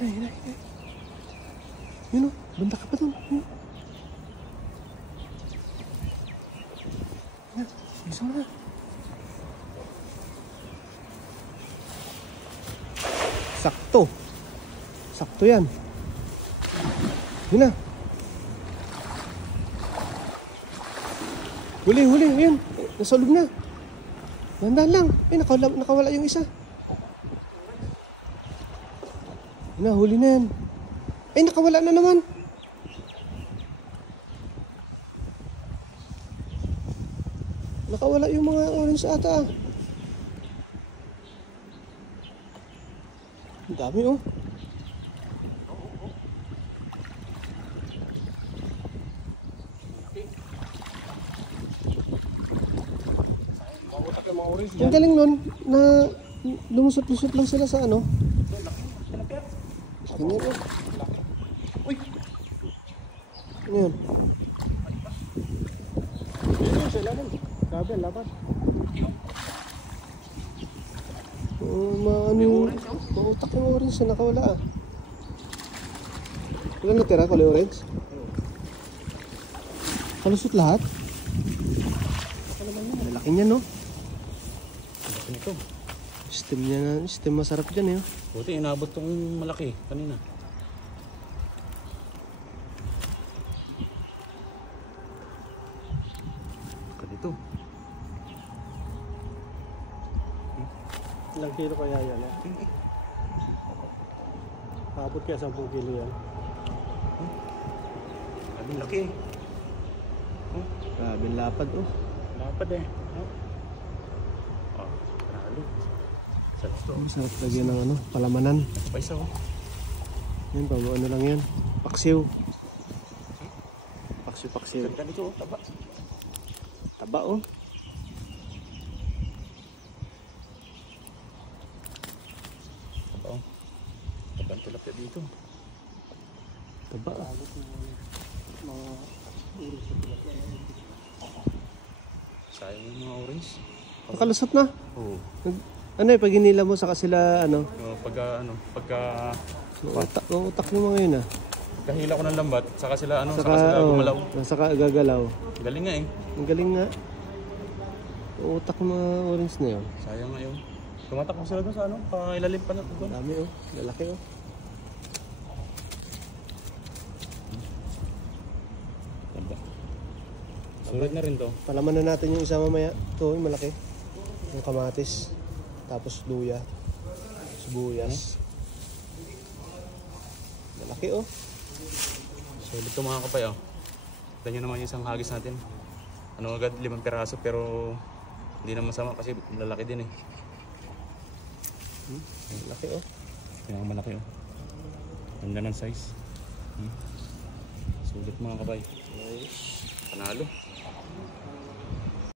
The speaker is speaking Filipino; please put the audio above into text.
Hinay. Yun o, banda ka pa dun. Yun. Yan, isa mo na. Sakto yan. Yun na. Huli, yun. Nasa loob na. Dandan lang. Ay, nakawala yung isa. Yun na, huli na yan. Ay, nakawala na naman. Nakawala yung mga orange ata. Ang dami oh. Ang galing nun na lumusot-lusot lang sila sa ano. Ganyan oh. Uy! Ano yun? Ayun sila nun. Grabe, laban. Mautak yung orange na nakawala ah. Ilan natira kulay orange? Kalusot lahat? Baka naman yun. Malaki niya no? Malaki nito. Stem masarap dyan eh. Buti inabot tong malaki kanina. Ganito. Ilang kilo kaya yan eh? Paabot kaya 10 kilo yan. Grabe laki. Grabe lapad oh. Lapad eh. Panalo. Sarap lagyan ng ano, palamanan. Paisa oh. Yan pa, ano lang yan. Paksiw. Paksiw. Ganda nito oh, taba. Taba oh. Tabang tilapia dito. Taba ah. Sayang yung mga orange. Nakalusot na. Oo. Ano eh, pag hinila mo saka sila ano? Pagka Utak yung mga yun ah. Pagkahila ko ng lambat, saka sila gumalaw. Saka gagalaw. Galing nga eh. Ang galing nga. Utak ng mga orange na yun. Sayang nga yun. Tumatakbo sila doon sa ano, pailalim pa na doon. Dami oh, lalaki oh. Ganda. Sulit na rin to. Palaman na natin yung isa mamaya. Ito yung malaki. Yung kamatis. Tapos luya. Sibuyas. Malaki oh. Sulit to mga kapay oh. Tignan nyo naman yung isang hagis natin. Ano agad, 5 piraso pero hindi na masama kasi lalaki din eh. Malaki oh. Tingnan mo malaki oh. Ganda ng size. Sulit mga kapay. Nice. Panalo.